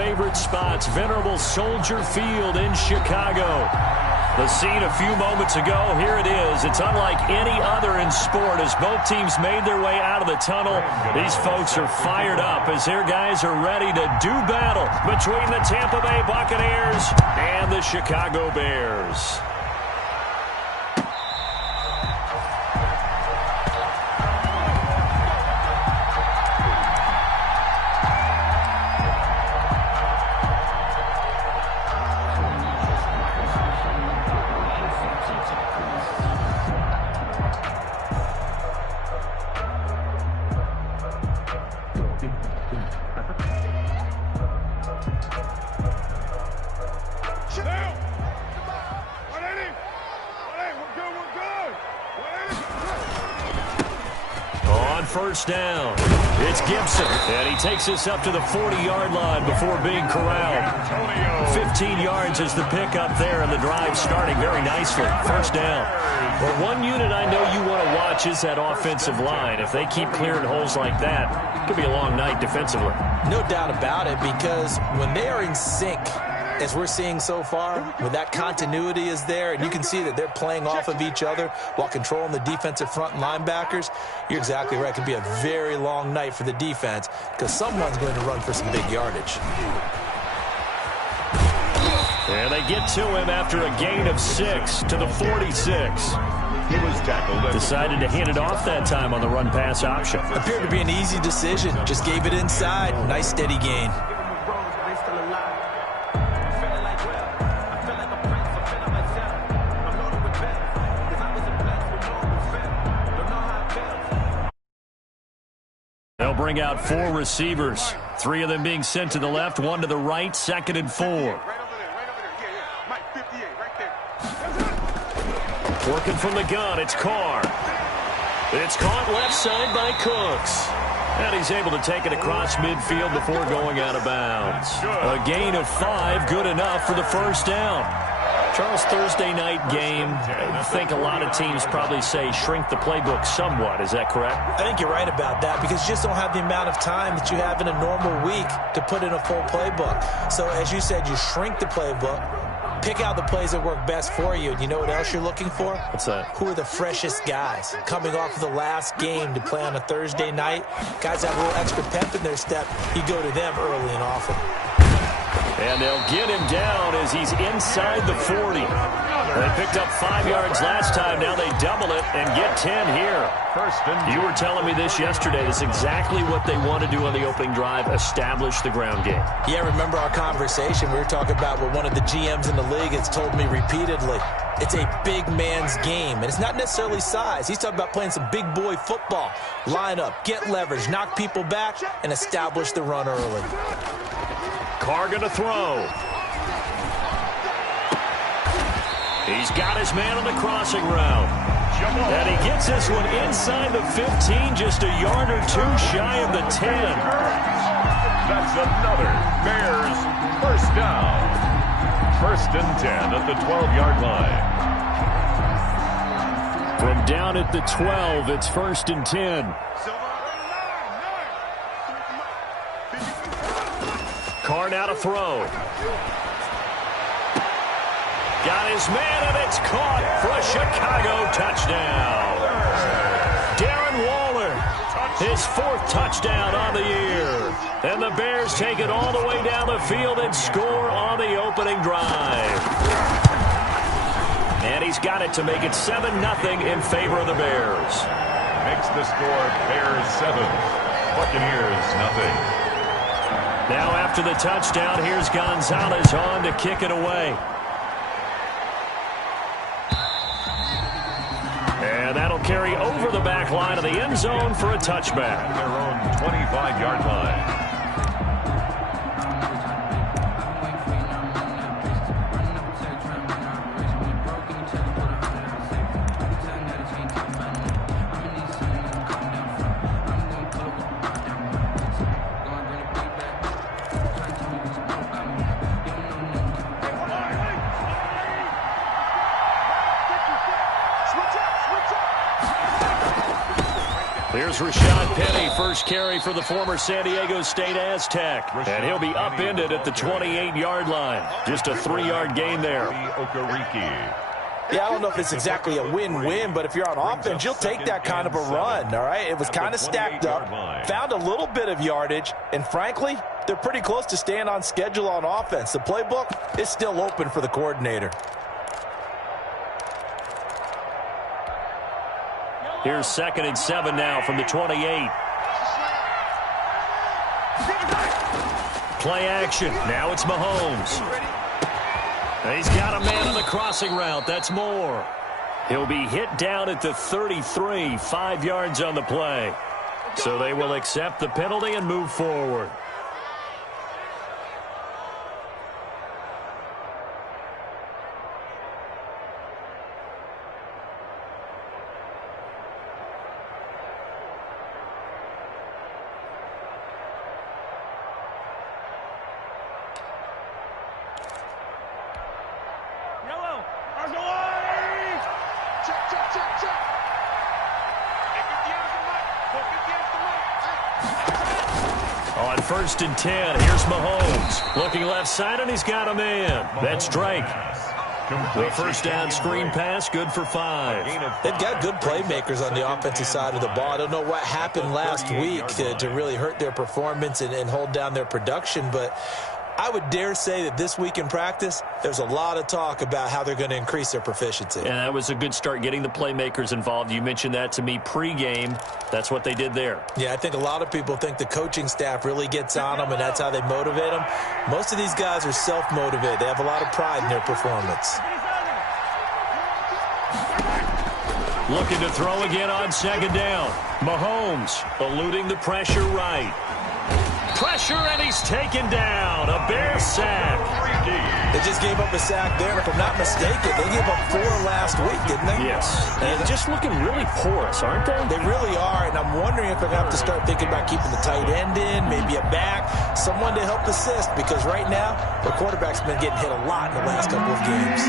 favorite spots, venerable Soldier Field in Chicago. The scene a few moments ago, here it is. It's unlike any other in sport as both teams made their way out of the tunnel. These folks are fired up as their guys are ready to do battle between the Tampa Bay Buccaneers and the Chicago Bears. First down. It's Gibson, and he takes us up to the 40-yard line before being corralled. 15 yards is the pickup there, and the drive starting very nicely. First down. Well, one unit I know you want to watch is that offensive line. If they keep clearing holes like that, it could be a long night defensively. No doubt about it, because when they are in sync, as we're seeing so far, when that continuity is there, and you can see that they're playing off of each other while controlling the defensive front linebackers, you're exactly right. It could be a very long night for the defense because someone's going to run for some big yardage. And they get to him after a gain of 6 to the 46. He was tackled. Decided to hand it off that time on the run-pass option. Appeared to be an easy decision. Just gave it inside. Nice steady gain. They'll bring out 4 receivers. 3 of them being sent to the left, 1 to the right, 2nd and 4. Working from the gun, it's Carr. It's caught left side by Cooks. And he's able to take it across midfield before going out of bounds. A gain of 5, good enough for the first down. Charles, Thursday night game, I think a lot of teams probably say shrink the playbook somewhat. Is that correct? I think you're right about that because you just don't have the amount of time that you have in a normal week to put in a full playbook. So as you said, you shrink the playbook, pick out the plays that work best for you. And you know what else you're looking for? What's that? Who are the freshest guys coming off of the last game to play on a Thursday night? Guys have a little extra pep in their step. You go to them early and often. And they'll get him down as he's inside the 40. They picked up 5 yards last time. Now they double it and get 10 here. You were telling me this yesterday. That's exactly what they want to do on the opening drive, establish the ground game. Yeah, remember our conversation? We were talking about what one of the GMs in the league has told me repeatedly. It's a big man's game, and it's not necessarily size. He's talking about playing some big boy football. Line up, get leverage, knock people back, and establish the run early. Carr going to throw. He's got his man on the crossing route. And he gets this one inside the 15, just a yard or 2 shy of the 10. That's another Bears first down. 1st and 10 at the 12-yard line. From down at the 12, it's 1st and 10. Carr now to throw. Got his man, and it's caught for a Chicago touchdown. Darren Waller, his 4th touchdown on the year. And the Bears take it all the way down the field and score on the opening drive. And he's got it to make it 7-0 in favor of the Bears. Makes the score Bears 7, Buccaneers nothing. Now after the touchdown, here's Gonzalez on to kick it away. And that'll carry over the back line of the end zone for a touchback. Their own 25-yard line. first carry for the former San Diego State Aztec. And he'll be upended at the 28-yard line. Just a 3-yard gain there. Yeah, I don't know if it's exactly a win-win, but if you're on offense, you'll take that kind of a run, all right? It was kind of stacked up, found a little bit of yardage, and frankly, they're pretty close to staying on schedule on offense. The playbook is still open for the coordinator. Here's 2nd and 7 now from the 28. Play action. Now it's Mahomes. He's got a man on the crossing route. That's Moore. He'll be hit down at the 33, 5 yards on the play. So they will accept the penalty and move forward. On 1st and 10, here's Mahomes. Looking left side, and he's got a man. That's Drake. The first down screen pass, good for 5. They've got good playmakers on the offensive side of the ball. I don't know what happened last week to really hurt their performance and hold down their production, but I would dare say that this week in practice, there's a lot of talk about how they're going to increase their proficiency. And that was a good start, getting the playmakers involved. You mentioned that to me pregame. That's what they did there. Yeah, I think a lot of people think the coaching staff really gets on them, and that's how they motivate them. Most of these guys are self-motivated. They have a lot of pride in their performance. Looking to throw again on 2nd down. Mahomes eluding the pressure right. Pressure, and he's taken down. A Bear sack. They just gave up a sack there, and if I'm not mistaken, they gave up 4 last week, didn't they? Yes. And just looking really porous, aren't they? They really are, and I'm wondering if they're going to have to start thinking about keeping the tight end in, maybe a back, someone to help assist, because right now, the quarterback's been getting hit a lot in the last couple of games.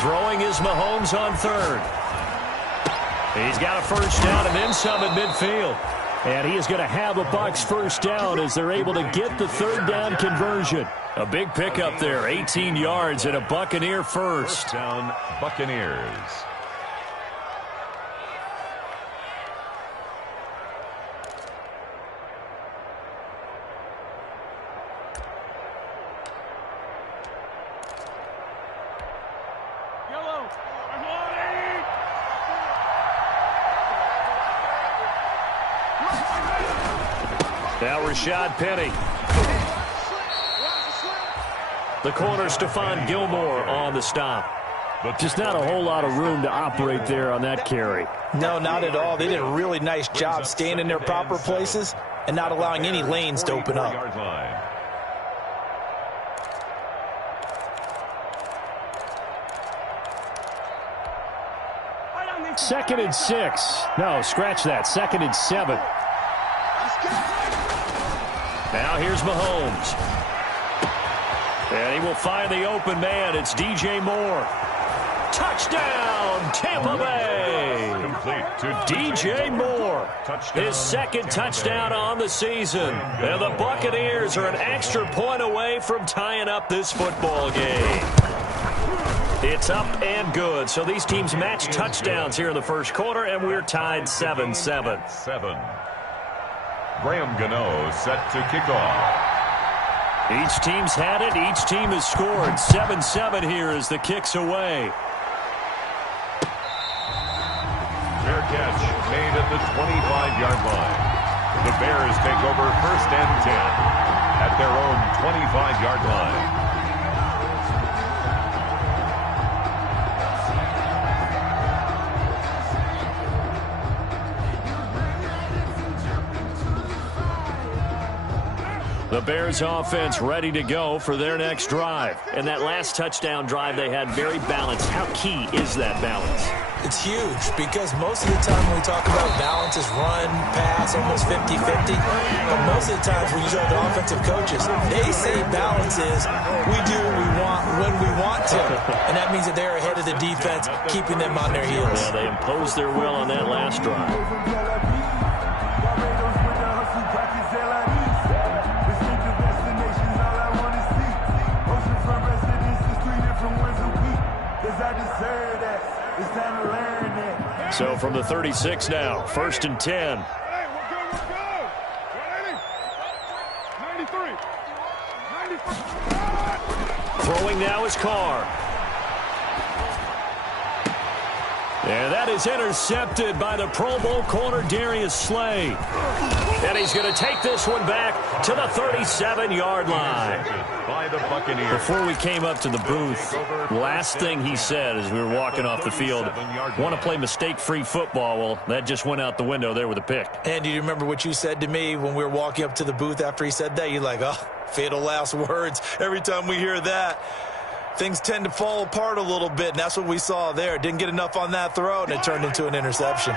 Throwing is Mahomes on 3rd. He's got a first down and then some at midfield. And he is going to have a Bucs first down as they're able to get the 3rd down conversion. A big pickup there, 18 yards and a Buccaneer first. Down, Buccaneers. Now Rashad Penny. The corner, Stephon Gilmore on the stop. Just not a whole lot of room to operate there on that carry. No, not at all. They did a really nice job staying in their proper places and not allowing any lanes to open up. 2nd and 6. No, scratch that. 2nd and 7. Now here's Mahomes. And he will find the open man. It's DJ Moore. Touchdown, Tampa Bay. DJ Moore, his 2nd touchdown on the season. And the Buccaneers are an extra point away from tying up this football game. It's up and good. So these teams match touchdowns here in the first quarter, and we're tied 7-7. Graham Gano set to kick off. Each team's had it. Each team has scored. 7-7 here as the kick's away. Fair catch made at the 25-yard line. The Bears take over 1st and 10 at their own 25-yard line. The Bears offense ready to go for their next drive. And that last touchdown drive they had very balanced. How key is that balance? It's huge because most of the time when we talk about balance is run, pass, almost 50-50. But most of the times when you talk to offensive coaches, they say balance is we do what we want when we want to. And that means that they're ahead of the defense, keeping them on their heels. Yeah, they imposed their will on that last drive. So from the 36 now, 1st and 10. Throwing now is Carr. And that is intercepted by the Pro Bowl corner Darius Slay. And he's going to take this one back to the 37-yard line. By the Buccaneers. Before we came up to the booth, last thing he said as we were walking off the field, want to play mistake-free football. Well, that just went out the window there with a pick. And do you remember what you said to me when we were walking up to the booth after he said that? You're like, oh, fatal last words. Every time we hear that, things tend to fall apart a little bit, and that's what we saw there. Didn't get enough on that throw, and it turned into an interception.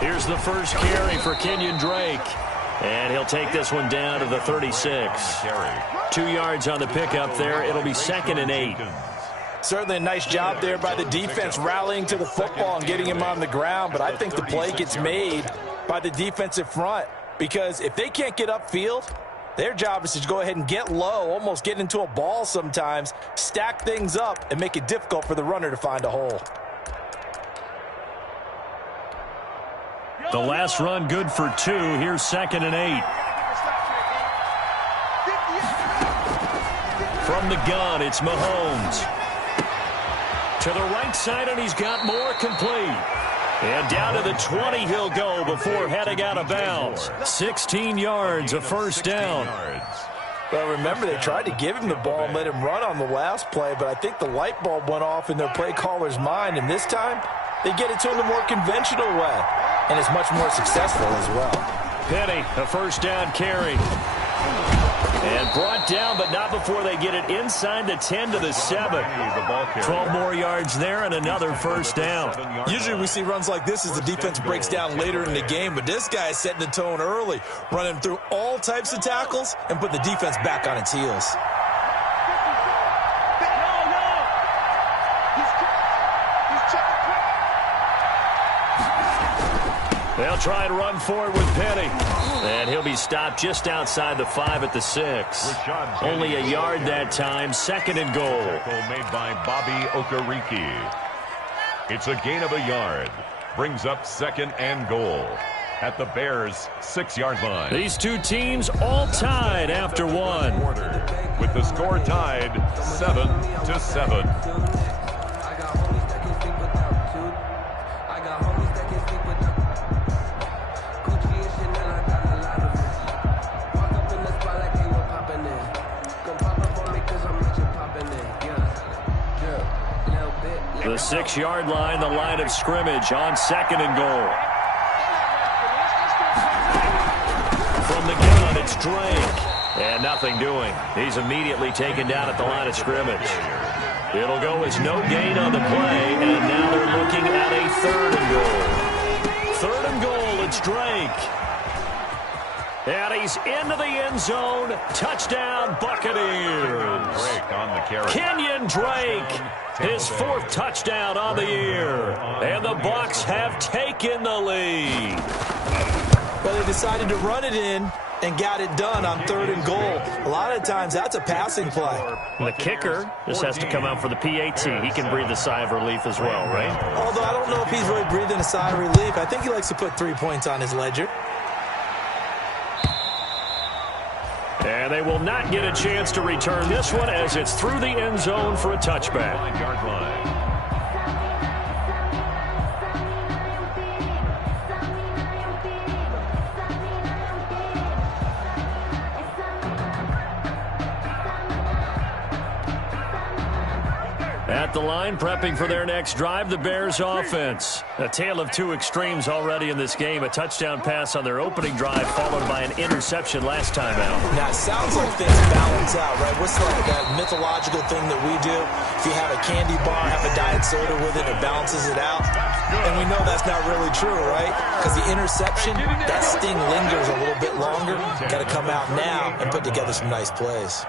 Here's the first carry for Kenyon Drake. And he'll take this one down to the 36. 2 yards on the pickup there. It'll be 2nd and 8. Certainly a nice job there by the defense rallying to the football and getting him on the ground, but I think the play gets made by the defensive front because if they can't get upfield, their job is to go ahead and get low, almost get into a ball sometimes, stack things up, and make it difficult for the runner to find a hole. The last run good for 2. Here's 2nd and 8. From the gun, it's Mahomes. To the right side, and he's got more complete. And down to the 20 he'll go before heading out of bounds. 16 yards, a first down. Well, remember, they tried to give him the ball and let him run on the last play, but I think the light bulb went off in their play caller's mind, and this time they get it to him the more conventional way, and it's much more successful as well. Penny, a first down carry. And brought down, but not before they get it inside the 10 to the 7. 12 more yards there and another first down. Usually we see runs like this as the defense breaks down later in the game, but this guy is setting the tone early, running through all types of tackles and put the defense back on its heels. They'll try and run forward with Penny. And he'll be stopped just outside the 5 at the 6. Only a yard that time, 2nd and goal. Made by Bobby Okereke. It's a gain of a yard. Brings up 2nd and goal at the Bears' 6-yard line. These two teams all tied after one. With the score tied 7-7. The 6-yard line, the line of scrimmage on 2nd and goal. From the gun, it's Drake. And nothing doing. He's immediately taken down at the line of scrimmage. It'll go as no gain on the play, and now they're looking at a 3rd and goal. 3rd and goal, it's Drake. And he's into the end zone. Touchdown, Buccaneers. Kenyon Drake, his 4th touchdown on the year. And the Bucs have taken the lead. Well, they decided to run it in and got it done on 3rd and goal. A lot of times, that's a passing play. And the kicker just has to come out for the PAT. He can breathe a sigh of relief as well, right? Although I don't know if he's really breathing a sigh of relief. I think he likes to put 3 points on his ledger. And they will not get a chance to return this one as it's through the end zone for a touchback. At at the line, prepping for their next drive, the Bears offense. A tale of two extremes already in this game. A touchdown pass on their opening drive, followed by an interception last time out. Now, it sounds like things balance out, right? What's like that mythological thing that we do? If you have a candy bar, have a diet soda with it, it balances it out. And we know that's not really true, right? Because the interception, that sting lingers a little bit longer. Got to come out now and put together some nice plays.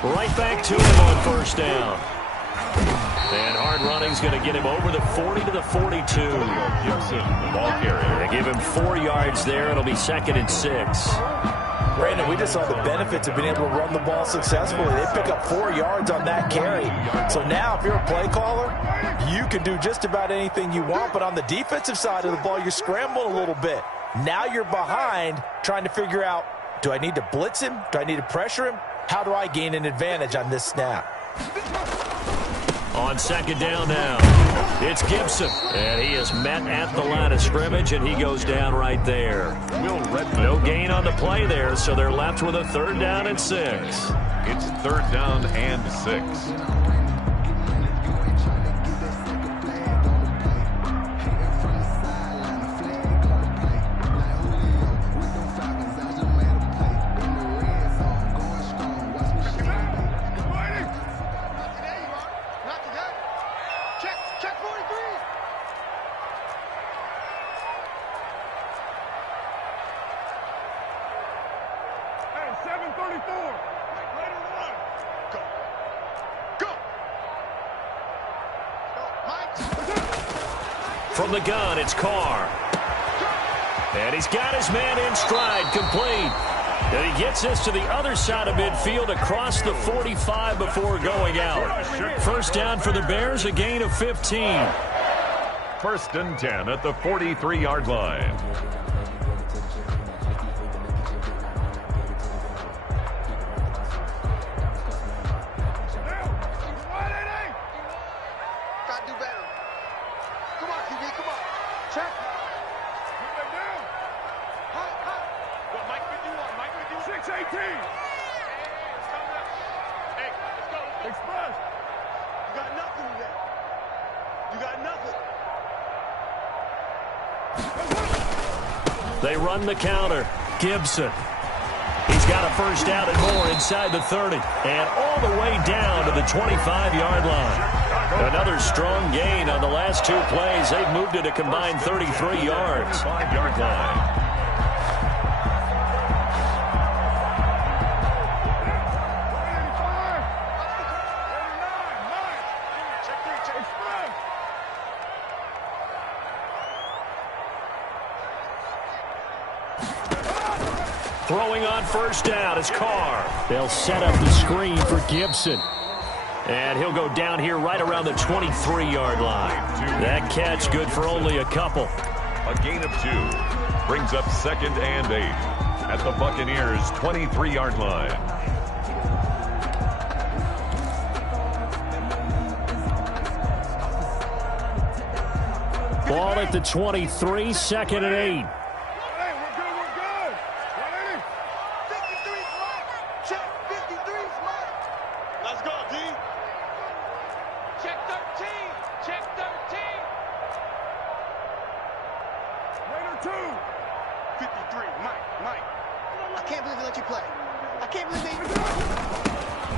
Right back to him on first down. And hard running's going to get him over the 40 to the 42. Gibson, the ball carrier. They give him 4 yards there. It'll be 2nd and 6. Brandon, we just saw the benefits of being able to run the ball successfully. They pick up 4 yards on that carry. So now, if you're a play caller, you can do just about anything you want. But on the defensive side of the ball, you're scrambling a little bit. Now you're behind, trying to figure out, do I need to blitz him? Do I need to pressure him? How do I gain an advantage on this snap? On 2nd down now, it's Gibson. And he is met at the line of scrimmage, and he goes down right there. No gain on the play there, so they're left with a 3rd down and 6. It's 3rd down and 6. From the gun, it's Carr. And he's got his man in stride, complete. And he gets this to the other side of midfield across the 45 before going out. 1st down for the Bears, a gain of 15. 1st and 10 at the 43-yard line. They run the counter. Gibson. He's got a 1st down and more inside the 30. And all the way down to the 25-yard line. Another strong gain on the last 2 plays. They've moved it a combined 33 yards. 5-yard line. Throwing on 1st down is Carr. They'll set up the screen for Gibson. And he'll go down here right around the 23-yard line. That catch good for only a couple. A gain of 2. Brings up 2nd and 8 at the Buccaneers' 23-yard line. Ball at the 23, 2nd and 8.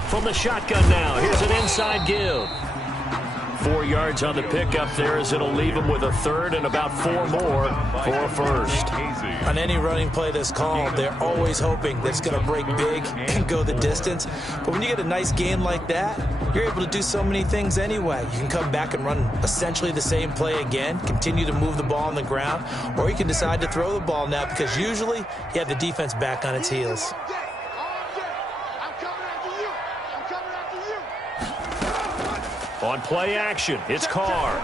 From the shotgun now, here's an inside give. 4 yards on the pickup there as it'll leave him with a 3rd and about 4 more for a 1st. On any running play that's called, they're always hoping that it's going to break big and go the distance. But when you get a nice gain like that, you're able to do so many things anyway. You can come back and run essentially the same play again, continue to move the ball on the ground, or you can decide to throw the ball now because usually you have the defense back on its heels. On play action, it's Carr.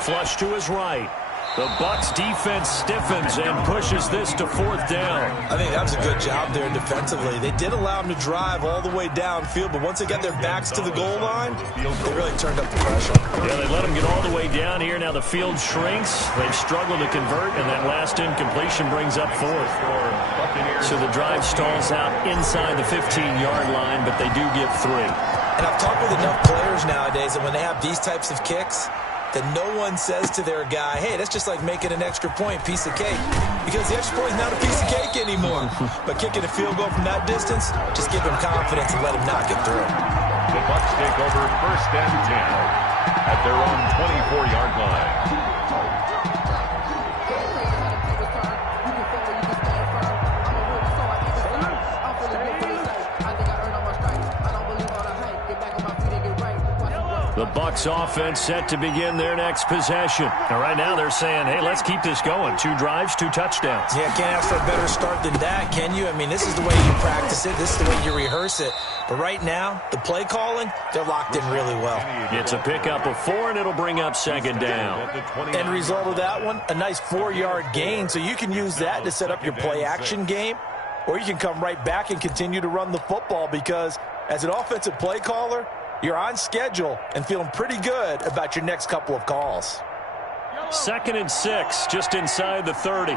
Flush to his right. The Bucs defense stiffens and pushes this to 4th down. I think that was a good job there defensively. They did allow them to drive all the way downfield, but once they got their backs to the goal line, they really turned up the pressure. Yeah, they let them get all the way down here. Now the field shrinks. They've struggled to convert, and that last incompletion brings up 4th. So the drive stalls out inside the 15-yard line, but they do get 3. And I've talked with enough players nowadays that when they have these types of kicks, that no one says to their guy, hey, that's just like making an extra point, piece of cake. Because the extra point is not a piece of cake anymore. But kicking a field goal from that distance, just give him confidence and let him knock it through. The Bucs take over 1st and 10 at their own 24-yard line. The Bucs offense set to begin their next possession. And right now they're saying, hey, let's keep this going. 2 drives, 2 touchdowns. Yeah, can't ask for a better start than that, can you? I mean, this is the way you practice it. This is the way you rehearse it. But right now, the play calling, they're locked in really well. It's a pickup of 4, and it'll bring up 2nd down. End result of that one, a nice 4-yard gain. So you can use that to set up your play-action game, or you can come right back and continue to run the football because as an offensive play caller, you're on schedule and feeling pretty good about your next couple of calls. 2nd and 6, just inside the 30.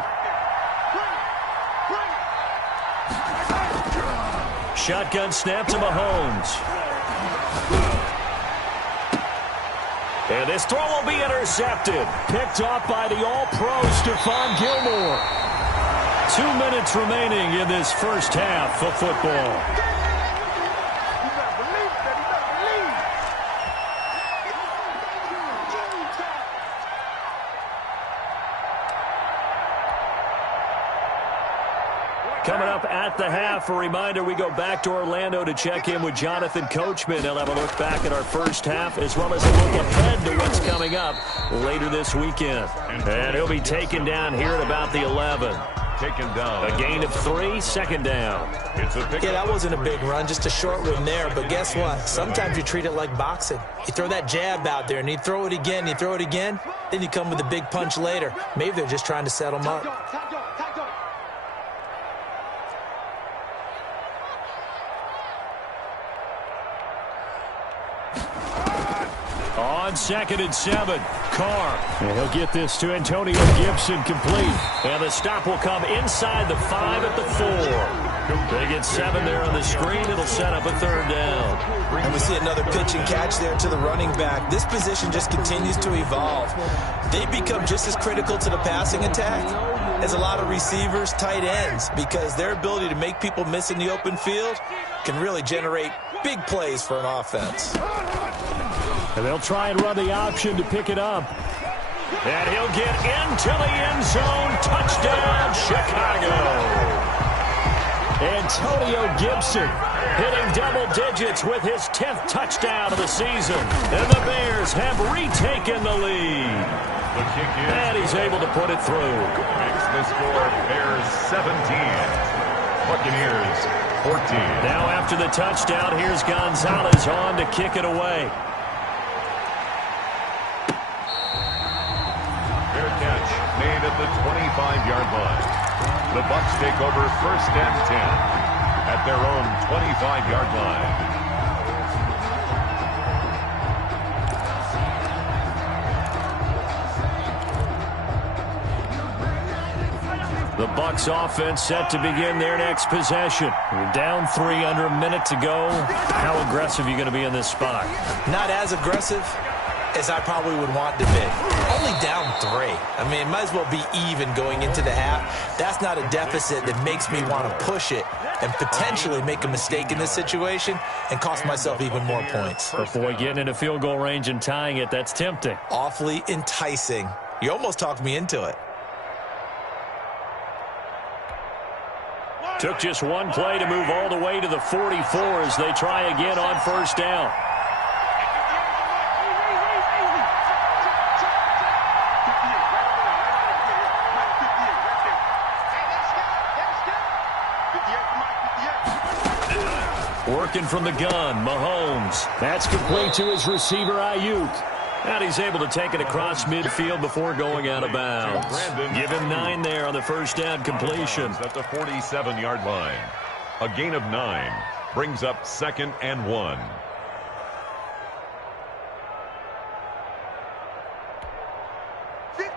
Shotgun snap to Mahomes. And this throw will be intercepted. Picked off by the All-Pro Stephon Gilmore. 2 minutes remaining in this first half of football. Coming up at the half, a reminder, we go back to Orlando to check in with Jonathan Coachman. He'll have a look back at our first half as well as a look ahead to what's coming up later this weekend. And he'll be taken down here at about the 11. Taken down. A gain of 3, 2nd down. Yeah, that wasn't a big run, just a short one there. But guess what? Sometimes you treat it like boxing. You throw that jab out there, and you throw it again, you throw it again, then you come with a big punch later. Maybe they're just trying to set them up. On 2nd and 7, Carr. And he'll get this to Antonio Gibson complete. And the stop will come inside the 5 at the 4. They get 7 there on the screen. It'll set up a 3rd down. And we see another pitch and catch there to the running back. This position just continues to evolve. They become just as critical to the passing attack as a lot of receivers, tight ends, because their ability to make people miss in the open field can really generate big plays for an offense. And they'll try and run the option to pick it up. And he'll get into the end zone. Touchdown, Chicago. Antonio Gibson hitting double digits with his 10th touchdown of the season. And the Bears have retaken the lead. The kick is. And he's able to put it through. Makes the score Bears 17. Buccaneers 14. Now after the touchdown, here's Gonzalez on to kick it away. Made at the 25-yard line. The Bucs take over 1st and 10 at their own 25-yard line. The Bucs offense set to begin their next possession. We're down 3 under a minute to go. How aggressive are you going to be in this spot? Not as aggressive as I probably would want to be. Only down 3. I mean, it might as well be even going into the half. That's not a deficit that makes me want to push it and potentially make a mistake in this situation and cost myself even more points. But boy, getting into field goal range and tying it, that's tempting. Awfully enticing. You almost talked me into it. Took just one play to move all the way to the 44 as they try again on 1st down. Working from the gun, Mahomes. That's complete to his receiver, Ayuk. And he's able to take it across midfield before going out of bounds. Give him 9 there on the 1st down completion. At the 47-yard line. A gain of 9 brings up 2nd and 1.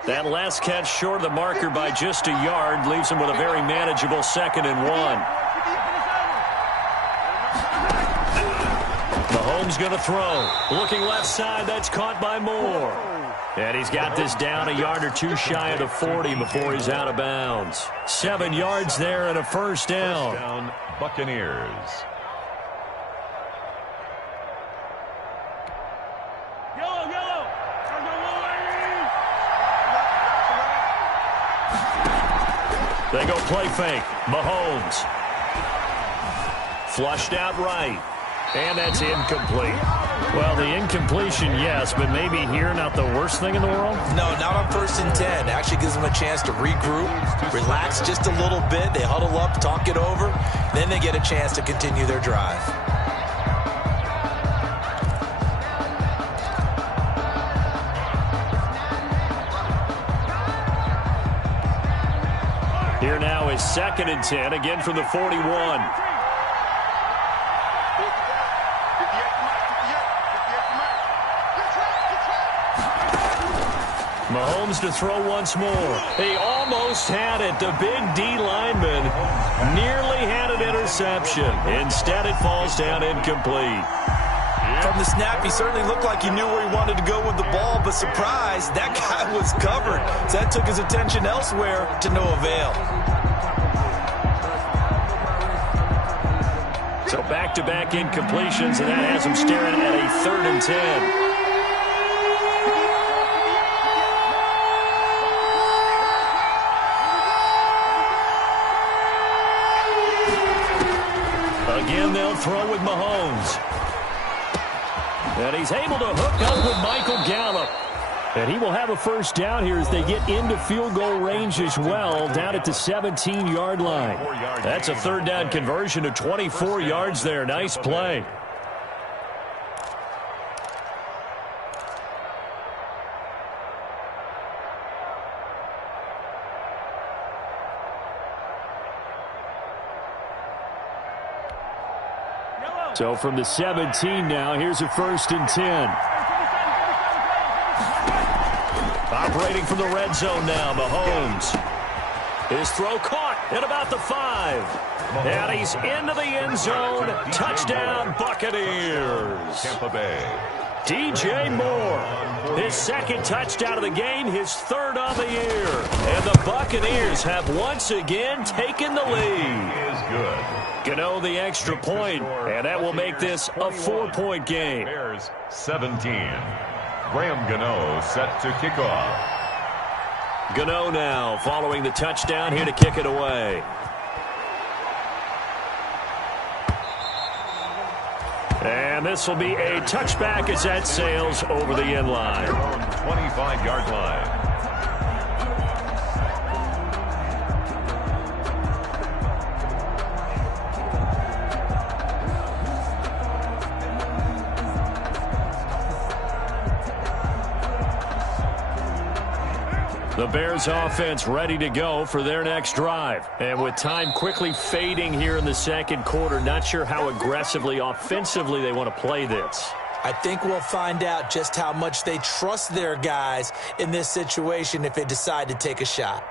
That last catch short of the marker by just a yard leaves him with a very manageable 2nd and 1. Mahomes going to throw. Looking left side, that's caught by Moore. And he's got this down a yard or two shy of the 40 before he's out of bounds. 7 yards there and a first down. First down, Buccaneers. They go play fake. Mahomes. Flushed out right. And that's incomplete. Well, the incompletion, yes, but maybe here not the worst thing in the world? No, not on 1st and 10. Actually gives them a chance to regroup, relax just a little bit. They huddle up, talk it over. Then they get a chance to continue their drive. Here now is 2nd and 10, again from the 41. Mahomes to throw once more. He almost had it. The big D lineman nearly had an interception. Instead, it falls down incomplete. From the snap, he certainly looked like he knew where he wanted to go with the ball, but surprise, that guy was covered. So that took his attention elsewhere to no avail. So back-to-back incompletions, and that has him staring at a 3rd and 10. Again, they'll throw with Mahomes. And he's able to hook up with Michael Gallup. And he will have a first down here as they get into field goal range as well, down at the 17-yard line. That's a 3rd down conversion of 24 yards there. Nice play. So from the 17 now, here's a 1st and 10. Operating from the red zone now, Mahomes. His throw caught at about the 5. And he's into the end zone. Touchdown, Buccaneers. Tampa Bay. DJ Moore, his 2nd touchdown of the game, his 3rd on the year. And the Buccaneers have once again taken the lead. Is good. Gano the extra point, and that will make this a 4-point game. Bears 17. Graham Gano set to kick off. Gano now following the touchdown here to kick it away. And this will be a touchback as that sails over the end line. 25-yard line. The Bears offense ready to go for their next drive. And with time quickly fading here in the 2nd quarter, not sure how aggressively, offensively they want to play this. I think we'll find out just how much they trust their guys in this situation if they decide to take a shot.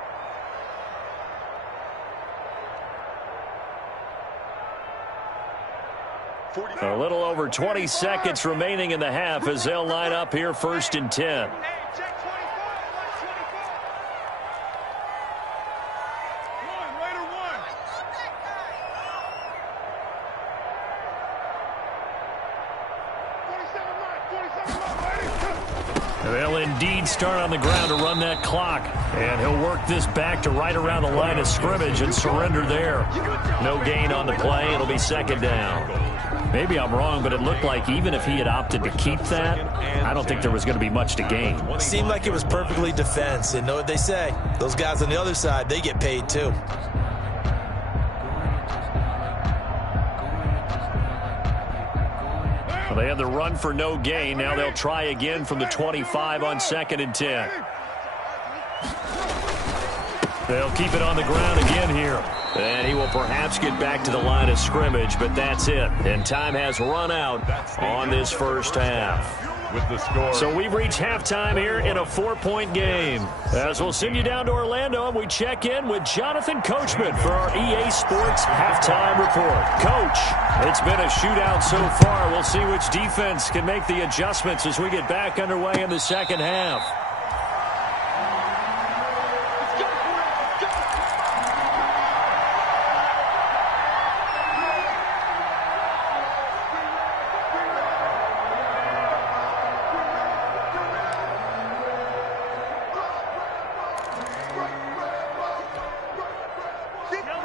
A little over 20 seconds remaining in the half as they'll line up here 1st and 10. They'll indeed start on the ground to run that clock. And he'll work this back to right around the line of scrimmage and surrender there. No gain on the play. It'll be 2nd down. Maybe I'm wrong, but it looked like even if he had opted to keep that, I don't think there was going to be much to gain. Seemed like it was perfectly defense. And know what they say? Those guys on the other side, they get paid too. Well, they had the run for no gain. Now they'll try again from the 25 on 2nd and 10. They'll keep it on the ground again here. And he will perhaps get back to the line of scrimmage, but that's it. And time has run out on this first half. with the score. So we've reached halftime here in a 4-point game. As we'll send you down to Orlando, and we check in with Jonathan Coachman for our EA Sports Halftime Report. Coach, it's been a shootout so far. We'll see which defense can make the adjustments as we get back underway in the second half.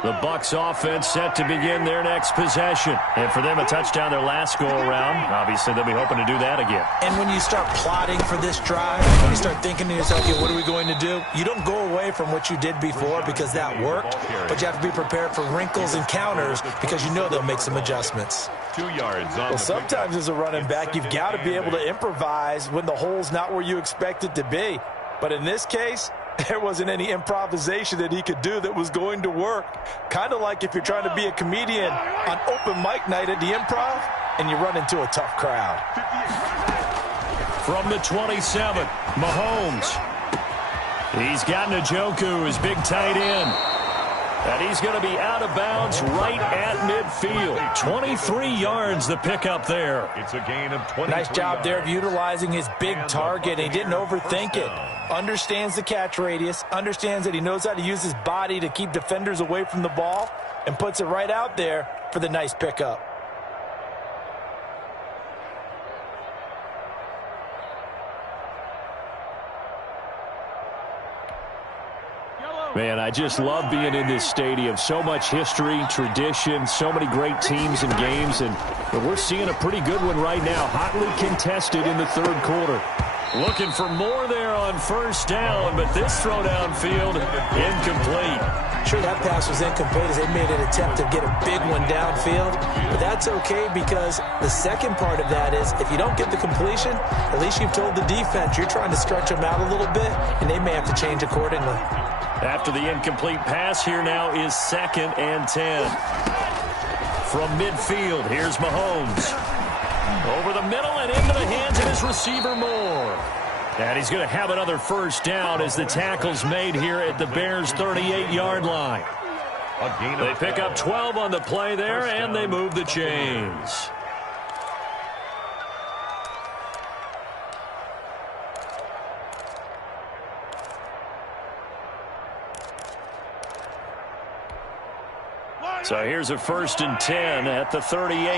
The Bucs offense set to begin their next possession. And for them, a touchdown their last go-around. Obviously, they'll be hoping to do that again. And when you start plotting for this drive, when you start thinking to yourself, okay, what are we going to do? You don't go away from what you did before because that worked, but you have to be prepared for wrinkles and counters because you know they'll make some adjustments. 2 yards on well, sometimes as a running back, you've got to be able to improvise when the hole's not where you expect it to be. But in this case, there wasn't any improvisation that he could do that was going to work. Kind of like if you're trying to be a comedian on open mic night at the Improv and you run into a tough crowd. From the 27, Mahomes. He's got Njoku, his big tight end. And he's going to be out of bounds right at midfield. 23 yards the pickup there. It's a gain of 20. Nice job there of utilizing his big target. He didn't overthink it. Understands the catch radius. Understands that he knows how to use his body to keep defenders away from the ball. And puts it right out there for the nice pickup. Man, I just love being in this stadium. So much history, tradition, so many great teams and games. And we're seeing a pretty good one right now. Hotly contested in the third quarter. Looking for more there on first down, but this throw downfield, incomplete. Sure, that pass was incomplete as they made an attempt to get a big one downfield. But that's okay because the second part of that is if you don't get the completion, at least you've told the defense you're trying to stretch them out a little bit, and they may have to change accordingly. After the incomplete pass, here now is 2nd and 10. From midfield, here's Mahomes. Over the middle and into the hands of his receiver Moore. And he's going to have another first down as the tackle's made here at the Bears' 38-yard line. They pick up 12 on the play there, and they move the chains. So here's a 1st and 10 at the 38.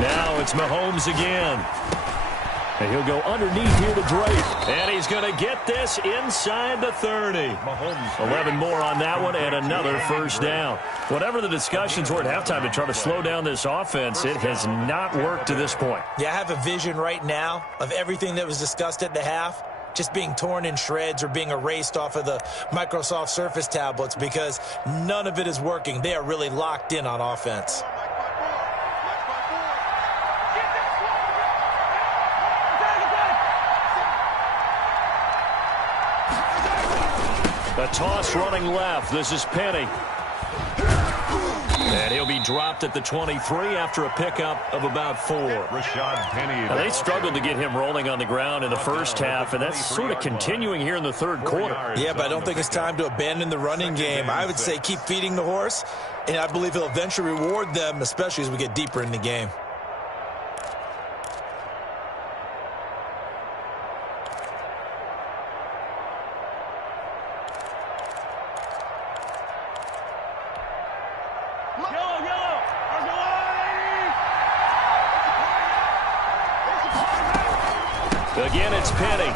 Now it's Mahomes again. And he'll go underneath here to Drake. And he's going to get this inside the 30. Mahomes 11 more on that one and another first down. Whatever the discussions were at halftime to try to slow down this offense, it has not worked to this point. Yeah, I have a vision right now of everything that was discussed at the half just being torn in shreds or being erased off of the Microsoft Surface tablets because none of it is working. They are really locked in on offense. A toss running left. This is Penny. And he'll be dropped at the 23 after a pickup of about 4. Rashad Penny. Now, they struggled to get him rolling on the ground in the first half, and that's sort of continuing here in the third quarter. Yeah, but I don't think it's time to abandon the running game. I would say keep feeding the horse, and I believe he'll eventually reward them, especially as we get deeper in the game. Again, it's Penny.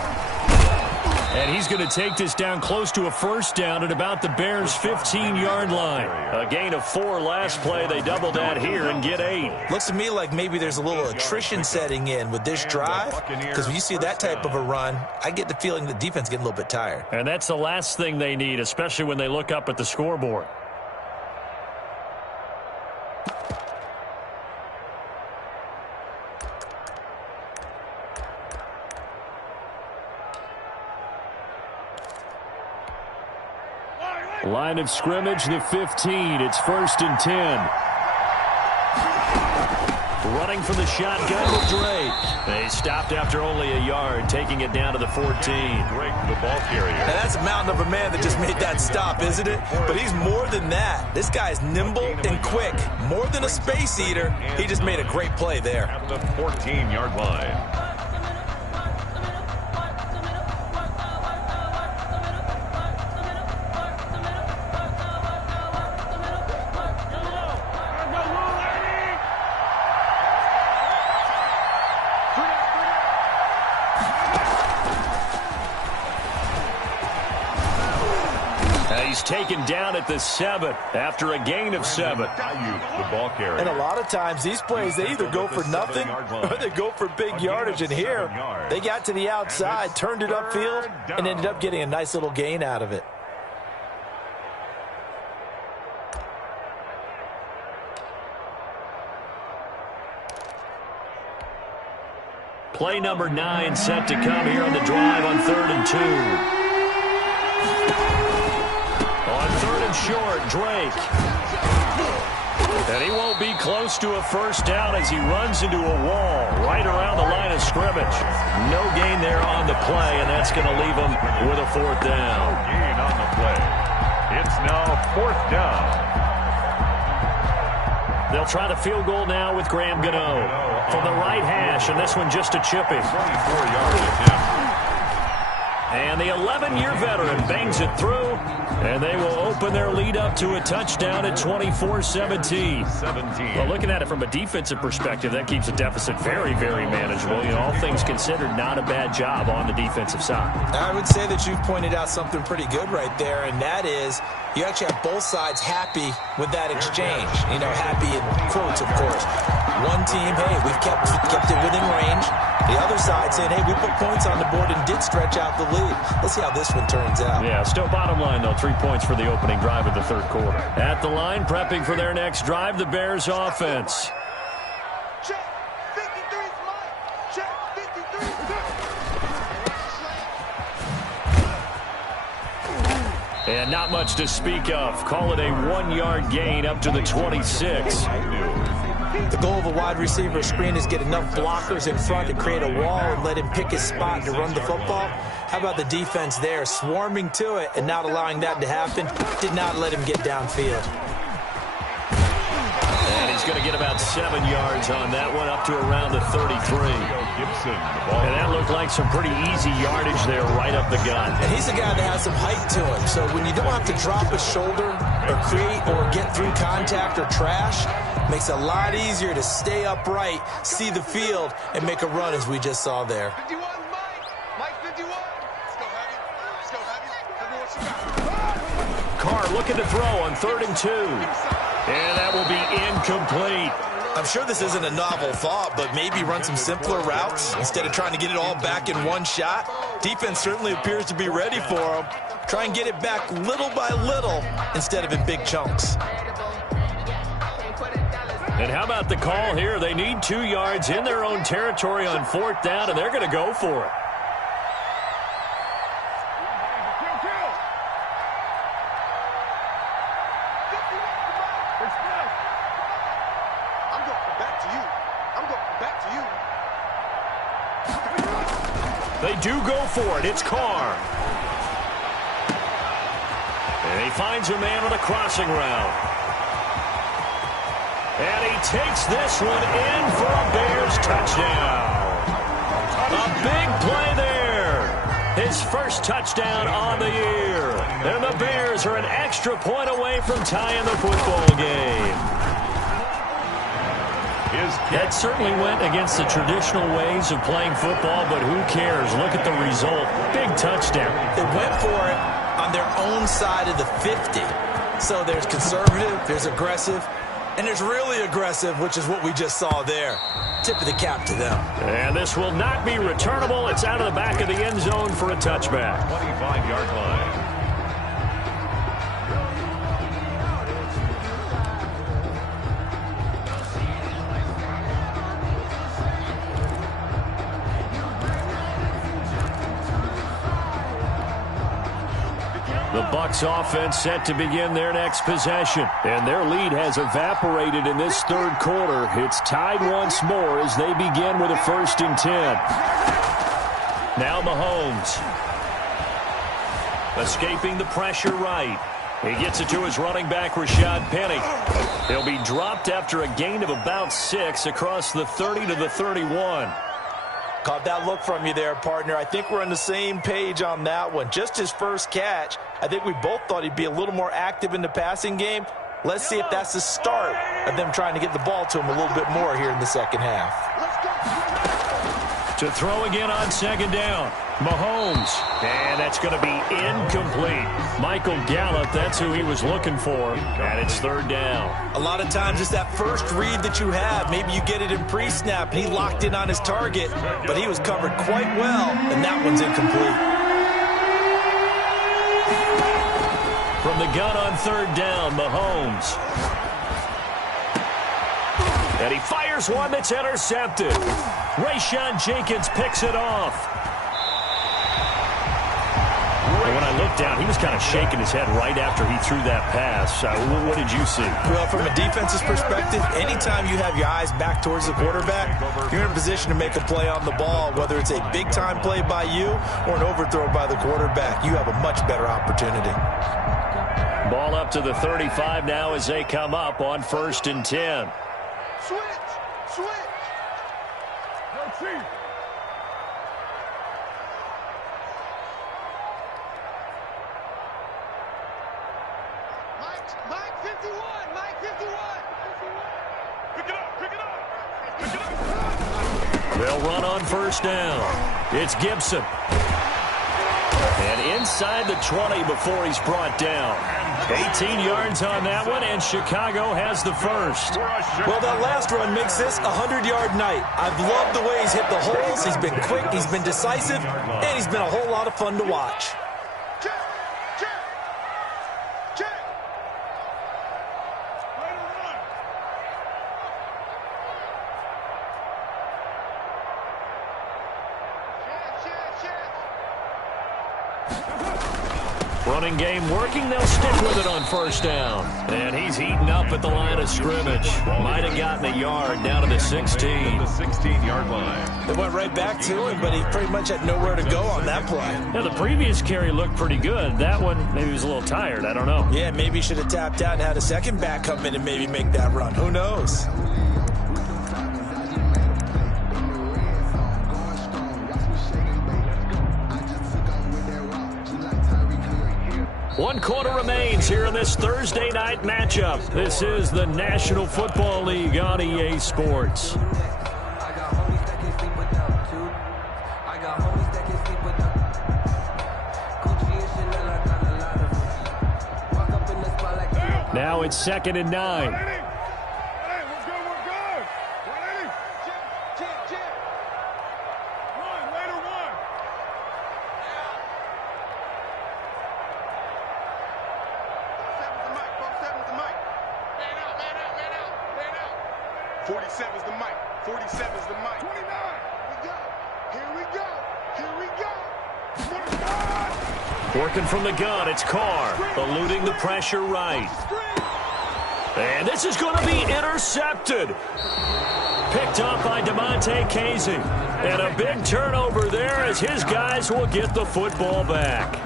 And he's going to take this down close to a first down at about the Bears' 15-yard line. A gain of 4 last play. They double that here and get 8. Looks to me like maybe there's a little attrition setting in with this drive because when you see that type of a run, I get the feeling the defense getting a little bit tired. And that's the last thing they need, especially when they look up at the scoreboard. Line of scrimmage, the 15. It's 1st and 10. Running from the shotgun with Drake. They stopped after only a yard, taking it down to the 14. Drake, the ball carrier. And that's a mountain of a man that just made that stop, isn't it? But he's more than that. This guy's nimble and quick. More than a space eater. He just made a great play there. At the 14-yard line. He's taken down at the 7 after a gain of 7. The ball carrier. And a lot of times these plays, they either go for nothing or they go for big yardage. And here, they got to the outside, turned it upfield, and ended up getting a nice little gain out of it. Play number 9 set to come here on the drive on 3rd and 2. On 3rd and short, Drake. And he won't be close to a first down as he runs into a wall right around the line of scrimmage. No gain there on the play, and that's going to leave him with a 4th down. No gain on the play. It's now 4th down. They'll try the field goal now with Graham Gano from the right hash, and this one just a chippy. 24-yard attempt. And the 11-year veteran bangs it through, and they will open their lead up to a touchdown at 24-17. Well, looking at it from a defensive perspective, that keeps the deficit very, very manageable. You know, all things considered, not a bad job on the defensive side. I would say that you've pointed out something pretty good right there, and that is you actually have both sides happy with that exchange. You know, happy in quotes, of course. One team, hey, we've kept it within range. The other side saying, hey, we put points on the board and did stretch out the lead. Let's see how this one turns out. Yeah, still bottom line, though, 3 points for the opening drive of the 3rd quarter. At the line, prepping for their next drive, the Bears offense. Check, 53 is mine. Check, 53 is good. And not much to speak of. Call it a 1-yard gain up to the 26. The goal of a wide receiver screen is get enough blockers in front to create a wall and let him pick his spot to run the football. How about the defense there, swarming to it and not allowing that to happen? Did not let him get downfield. And he's going to get about 7 yards on that one, up to around the 33. And that looked like some pretty easy yardage there right up the gut. And he's a guy that has some height to him, so when you don't have to drop his shoulder or create or get through contact or trash, makes it a lot easier to stay upright, see the field, and make a run as we just saw there. 51, Mike 51. Let's go, Heavy. Let's go, Heavy. Tell me what you got. Carr looking to throw on 3rd and 2. And that will be incomplete. I'm sure this isn't a novel thought, but maybe run some simpler routes instead of trying to get it all back in one shot. Defense certainly appears to be ready for him. Try and get it back little by little instead of in big chunks. And how about the call here? They need 2 yards in their own territory on 4th down, and they're going to go for it. I'm going back to you. I'm going back to you. They do go for it. It's Carr. And he finds a man on a crossing route. And he takes this one in for a Bears touchdown. A big play there. His first touchdown on the year. And the Bears are an extra point away from tying the football game. That certainly went against the traditional ways of playing football, but who cares? Look at the result. Big touchdown. They went for it on their own side of the 50. So there's conservative, there's aggressive, and there's really aggressive, which is what we just saw there. Tip of the cap to them. And this will not be returnable. It's out of the back of the end zone for a touchback. 25-yard line. The Bucs offense set to begin their next possession. And their lead has evaporated in this third quarter. It's tied once more as they begin with a 1st and 10. Now Mahomes. Escaping the pressure right. He gets it to his running back, Rashad Penny. He'll be dropped after a gain of about 6 across the 30 to the 31. Caught that look from you there, partner. I think we're on the same page on that one. Just his first catch. I think we both thought he'd be a little more active in the passing game. Let's see if that's the start of them trying to get the ball to him a little bit more here in the second half. To throw again on 2nd down. Mahomes. And that's going to be incomplete. Michael Gallup, that's who he was looking for. And it's 3rd down. A lot of times it's that first read that you have. Maybe you get it in pre-snap, and he locked in on his target, but he was covered quite well, and that one's incomplete. From the gun on 3rd down, Mahomes. And he fires one that's intercepted. Rayshon Jenkins picks it off. And when I looked down, he was kind of shaking his head right after he threw that pass. What did you see? Well, from a defense's perspective, anytime you have your eyes back towards the quarterback, you're in a position to make a play on the ball, whether it's a big-time play by you or an overthrow by the quarterback. You have a much better opportunity. Ball up to the 35 now as they come up on 1st and 10. Switch! No chief! Mike 51! Mike 51! Pick it up! They'll run on 1st down. It's Gibson. And inside the 20 before he's brought down. 18 yards on that one, and Chicago has the first. Well, that last run makes this a 100-yard night. I've loved the way he's hit the holes. He's been quick, he's been decisive, and he's been a whole lot of fun to watch. Running game working. They'll stick with it on 1st down. And he's heating up at the line of scrimmage. Might have gotten a yard down to the 16. The 16-yard line. They went right back to him, but he pretty much had nowhere to go on that play. Yeah, the previous carry looked pretty good. That one, maybe he was a little tired. I don't know. Yeah, maybe he should have tapped out and had a second back come in and maybe make that run. Who knows? One quarter remains here in this Thursday night matchup. This is the National Football League on EA Sports. Now it's 2nd and 9. Working from the gun, it's Carr, eluding the pressure right. And this is going to be intercepted. Picked up by DeMonte Casey. And a big turnover there as his guys will get the football back.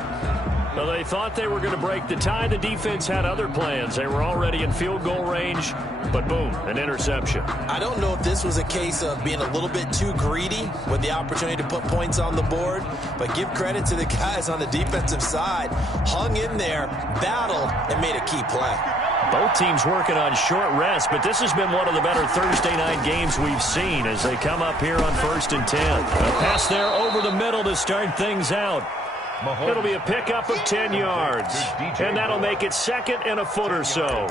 Well, they thought they were going to break the tie. The defense had other plans. They were already in field goal range, but boom, an interception. I don't know if this was a case of being a little bit too greedy with the opportunity to put points on the board, but give credit to the guys on the defensive side. Hung in there, battled, and made a key play. Both teams working on short rest, but this has been one of the better Thursday night games we've seen as they come up here on 1st and 10. A pass there over the middle to start things out. It'll be a pickup of 10 yards, and that'll make it 2nd and a foot or so.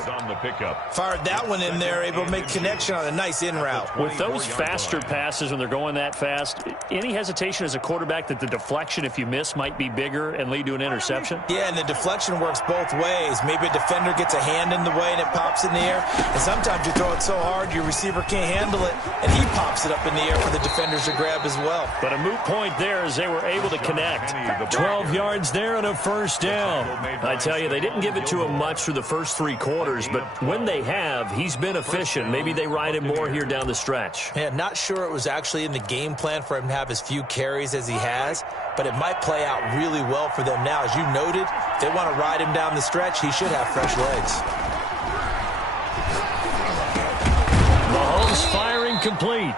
Fired that one in there, able to make connection on a nice in route. With those faster passes when they're going that fast, any hesitation as a quarterback that the deflection, if you miss, might be bigger and lead to an interception? Yeah, and the deflection works both ways. Maybe a defender gets a hand in the way and it pops in the air, and sometimes you throw it so hard your receiver can't handle it, and he pops it up in the air for the defenders to grab as well. But a moot point there as they were able to connect. 12 12 yards there and a first down. I tell you, they didn't give it to him much through the first 3 quarters, but when they have, he's been efficient. Maybe they ride him more here down the stretch. Yeah, not sure it was actually in the game plan for him to have as few carries as he has, but it might play out really well for them now. As you noted, if they want to ride him down the stretch, he should have fresh legs. Mahomes firing complete.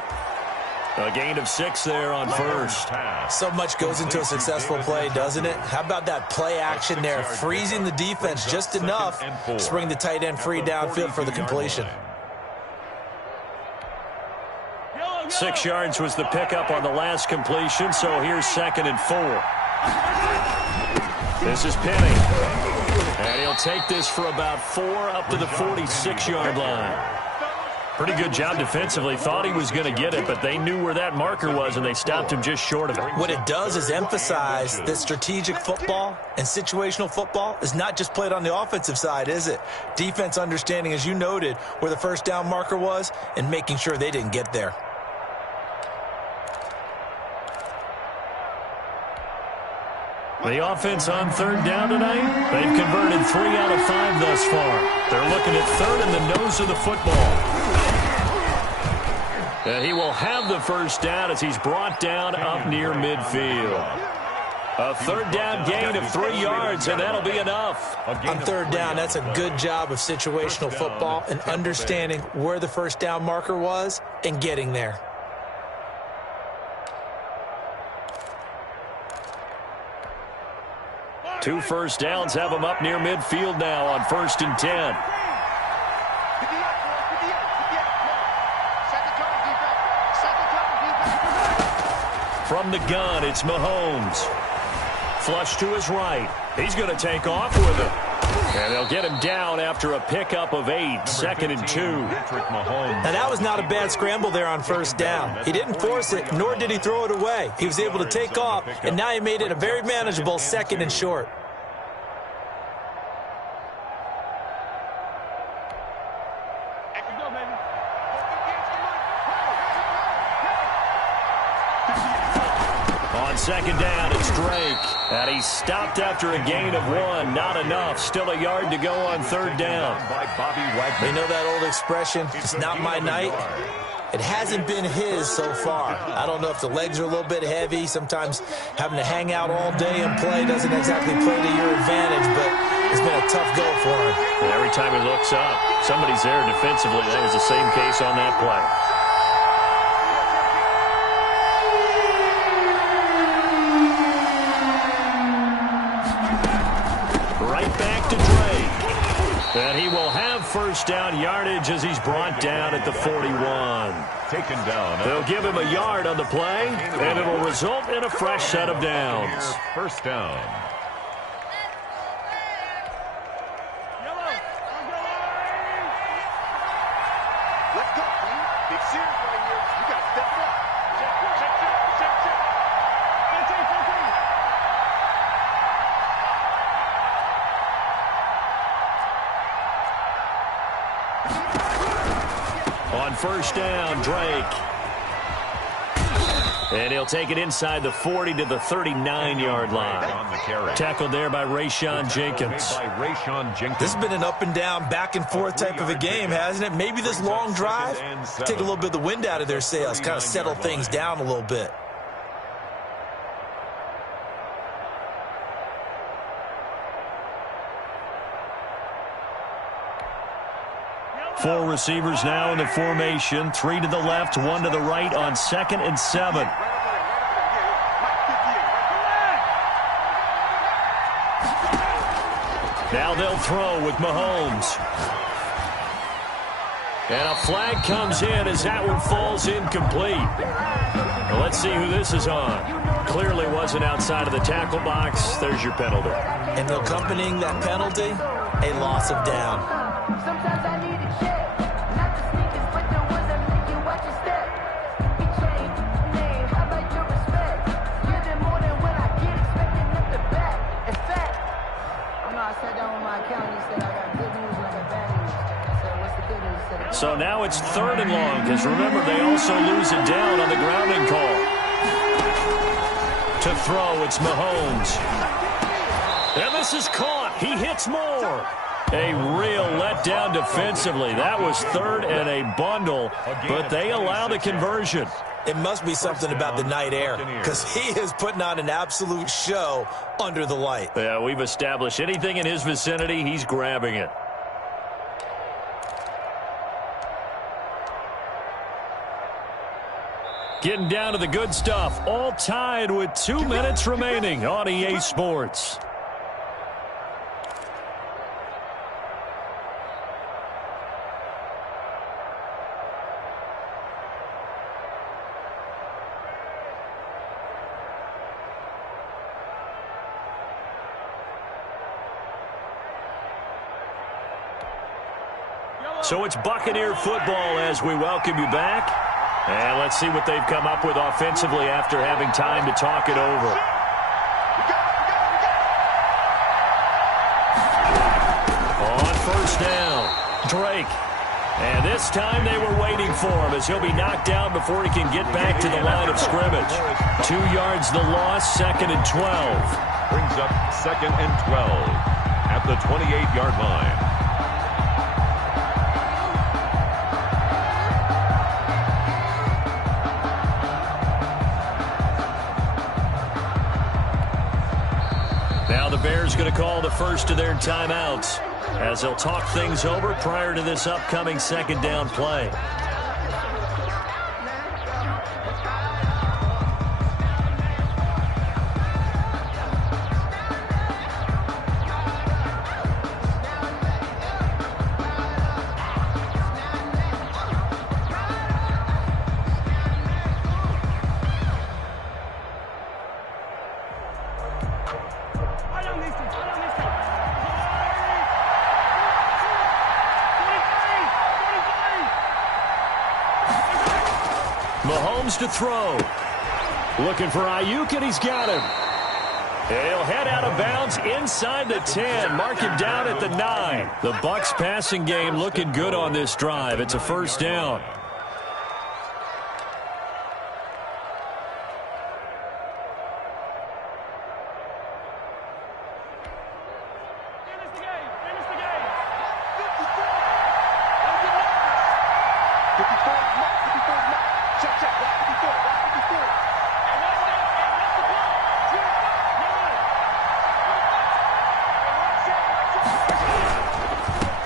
A gain of 6 there on first. So much goes into a successful play, doesn't it? How about that play action there, freezing the defense just enough to bring the tight end free downfield for the completion. 6 yards was the pickup on the last completion, so here's 2nd and 4. This is Penny. And he'll take this for about 4 up to the 46-yard line. Pretty good job defensively. Thought he was going to get it, but they knew where that marker was, and they stopped him just short of it. What it does is emphasize that strategic football and situational football is not just played on the offensive side, is it? Defense understanding, as you noted, where the first down marker was and making sure they didn't get there. The offense on 3rd down tonight, they've converted 3 out of 5 thus far. They're looking at 3rd in the nose of the football. And he will have the first down as he's brought down up near midfield. A 3rd down gain of 3 yards, and that'll be enough. On 3rd down, that's a good job of situational football and understanding where the first down marker was and getting there. Two first downs have him up near midfield now on 1st and 10. From the gun, it's Mahomes. Flush to his right. He's going to take off with it. And they'll get him down after a pickup of 8, 2nd and 2. Now, that was not a bad scramble there on 1st down. He didn't force it, nor did he throw it away. He was able to take off, and now he made it a very manageable 2nd and short. On 2nd down, it's Drake. And he's stopped after a gain of 1. Not enough. Still a yard to go on 3rd down. You know that old expression, it's not my night? It hasn't been his so far. I don't know if the legs are a little bit heavy. Sometimes having to hang out all day and play doesn't exactly play to your advantage, but it's been a tough go for him. And every time he looks up, somebody's there defensively. That was the same case on that play. And he will have first down yardage as he's brought down at the 41. Taken down. They'll give him a yard on the play, and it'll result in a fresh set of downs. First down. Let's go, team. Big series right here. You got to step up. On 1st down, Drake. And he'll take it inside the 40 to the 39-yard line. Tackled there by Rayshon Jenkins. This has been an up-and-down, back-and-forth type of a game, hasn't it? Maybe this long drive, take a little bit of the wind out of their sails, kind of settle things down a little bit. Four receivers now in the formation. 3 to the left, 1 to the right on 2nd and 7. Now they'll throw with Mahomes. And a flag comes in as that one falls incomplete. Well, let's see who this is on. Clearly wasn't outside of the tackle box. There's your penalty. And accompanying that penalty, a loss of down. Sometimes I need a check, not the sneakers, but the ones that make you watch your step. Big chain, name, how about your respect? Give them more than when I get expecting them to back. In fact, I sat down with my accountant, he said I got good news and I got bad news. I said, what's the good news? He said, So now it's 3rd and long, because remember, they also lose it down on the grounding call. To throw, it's Mahomes. And this is caught. He hits more. A real letdown defensively. That was third and a bundle, but they allow the conversion. It must be something about the night air, because he is putting on an absolute show under the light. Yeah, we've established anything in his vicinity, he's grabbing it. Getting down to the good stuff, all tied with 2 minutes remaining on EA Sports. So it's Buccaneer football as we welcome you back. And let's see what they've come up with offensively after having time to talk it over. On first down, Drake. And this time they were waiting for him as he'll be knocked down before he can get back to the line of scrimmage. 2 yards the loss, 2nd and 12. Brings up 2nd and 12 at the 28-yard line. Now the Bears going to call the first of their timeouts as they'll talk things over prior to this upcoming 2nd down play. Mahomes to throw. Looking for Ayuk, and he's got him. He'll head out of bounds inside the 10. Mark him down at the 9. The Bucs passing game looking good on this drive. It's a first down.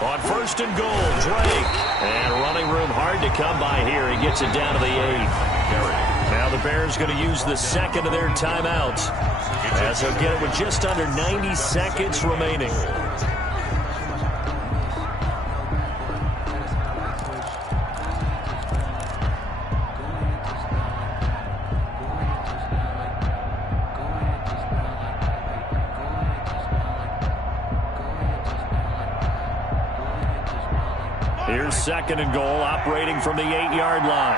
On first and goal, Drake. And running room hard to come by here. He gets it down to the 8. Now the Bears going to use the 2nd of their timeouts as they'll get it with just under 90 seconds remaining. Here's 2nd and goal, operating from the 8-yard line.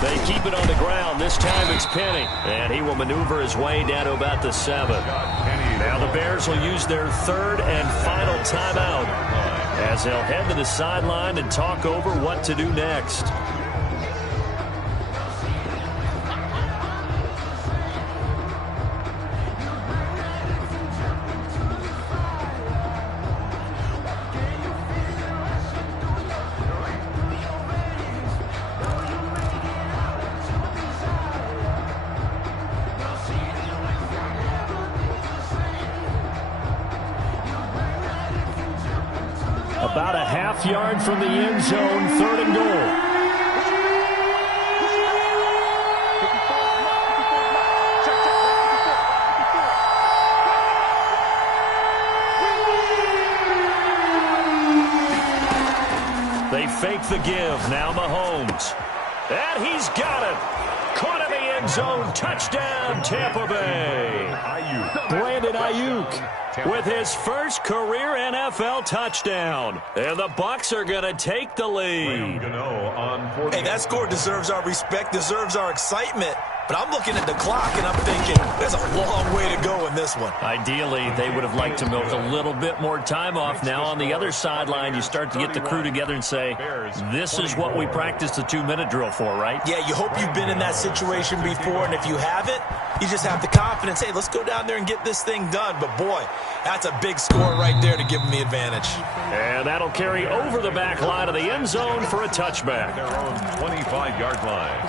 They keep it on the ground. This time it's Penny. And he will maneuver his way down to about the 7. Now the Bears will use their 3rd and final timeout as they'll head to the sideline and talk over what to do next. About a half-yard from the end zone, 3rd and goal. They fake the give. Now Mahomes. And he's got it. Caught in the end zone. Touchdown, Tampa Bay. Brandon Ayuk with his first career NFL touchdown. And the Bucs are going to take the lead. Hey, that score deserves our respect, deserves our excitement. But I'm looking at the clock, and I'm thinking, there's a long way to go in this one. Ideally, they would have liked to milk a little bit more time off. Now on the other sideline, you start to get the crew together and say, this is what we practiced the 2-minute drill for, right? Yeah, you hope you've been in that situation before, and if you haven't, you just have the confidence, hey, let's go down there and get this thing done. But, boy, that's a big score right there to give them the advantage. And that'll carry over the back line of the end zone for a touchback. Their own 25-yard line.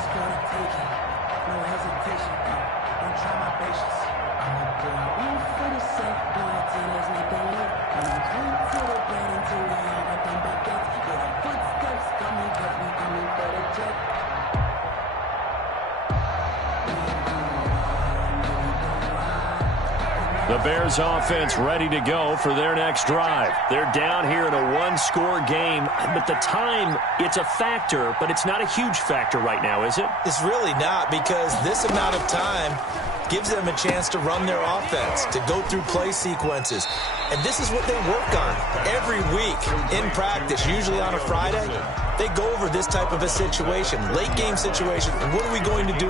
The Bears offense ready to go for their next drive. They're down here in a one-score game, but the time, it's a factor, but it's not a huge factor right now, is it? It's really not, because this amount of time gives them a chance to run their offense, to go through play sequences. And this is what they work on every week in practice, usually on a Friday. They go over this type of a situation, late game situation. And what are we going to do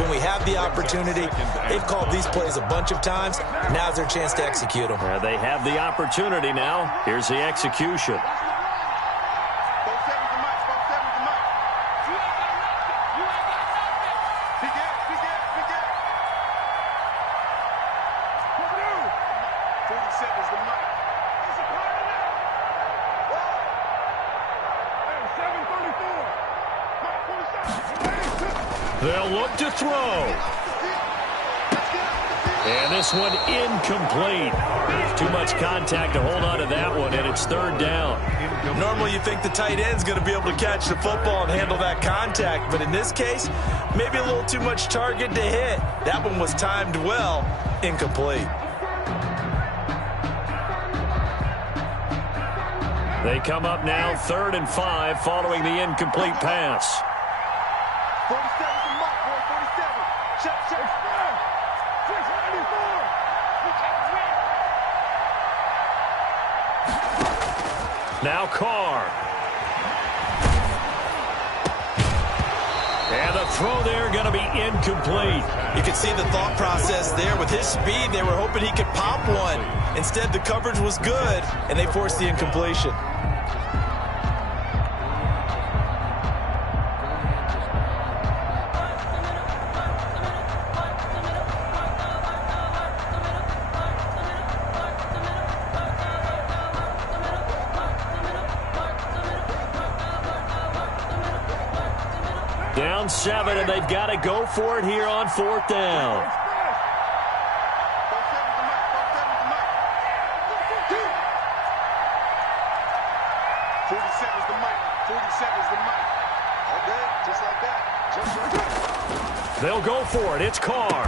when we have the opportunity? They've called these plays a bunch of times. Now's their chance to execute them. Yeah, they have the opportunity now. Here's the execution. They'll look to throw. And this one incomplete. Too much contact to hold on to that one, and it's third down. Normally you think the tight end's going to be able to catch the football and handle that contact, but in this case, maybe a little too much target to hit. That one was timed well, incomplete. They come up now 3rd and 5 following the incomplete pass. 47's the mark, boy, 47. Check. 694. Now Carr. And the throw there going to be incomplete. You can see the thought process there. With his speed, they were hoping he could pop one. Instead, the coverage was good, and they forced the incompletion. Down 7, and they've got to go for it here on 4th down. They'll go for it. It's Carr.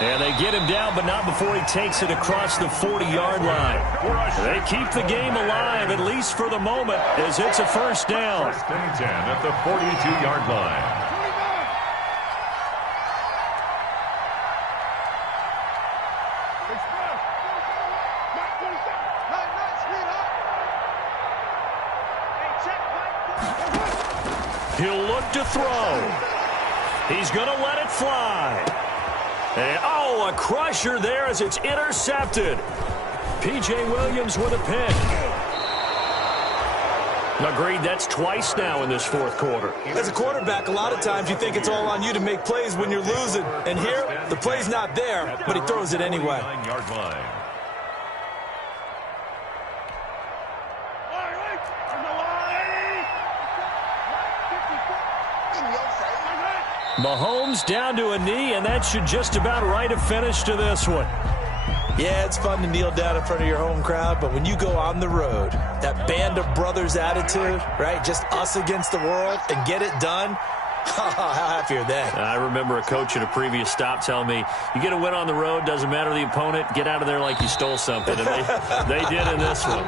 And they get him down, but not before he takes it across the 40-yard line. They keep the game alive, at least for the moment, as it's a first down. 1st and 10 at the 42-yard line. He'll look to throw. He's going to let it fly. And, a crusher there as it's intercepted. P.J. Williams with a pick. Agreed, that's twice now in this 4th quarter. As a quarterback, a lot of times you think it's all on you to make plays when you're losing. And here, the play's not there, but he throws it anyway. 9-yard line. Mahomes down to a knee, and that should just about write a finish to this one. Yeah, it's fun to kneel down in front of your home crowd, but when you go on the road, that band of brothers attitude, right, just us against the world, and get it done, how happy are they? I remember a coach at a previous stop telling me, you get a win on the road, doesn't matter the opponent, get out of there like you stole something. And they did in this one.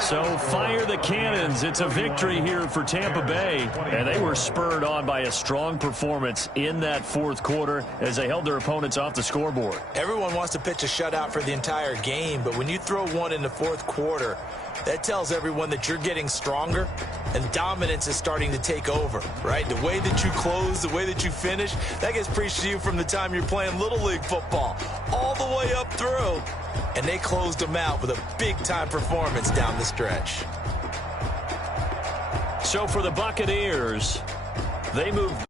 So fire the cannons. It's a victory here for Tampa Bay. And they were spurred on by a strong performance in that 4th quarter as they held their opponents off the scoreboard. Everyone wants to pitch a shutout for the entire game, but when you throw one in the 4th quarter, That tells everyone that you're getting stronger and dominance is starting to take over, right? The way that you close, the way that you finish, that gets preached to you from the time you're playing Little League football all the way up through. And they closed them out with a big-time performance down the stretch. So for the Buccaneers, they moved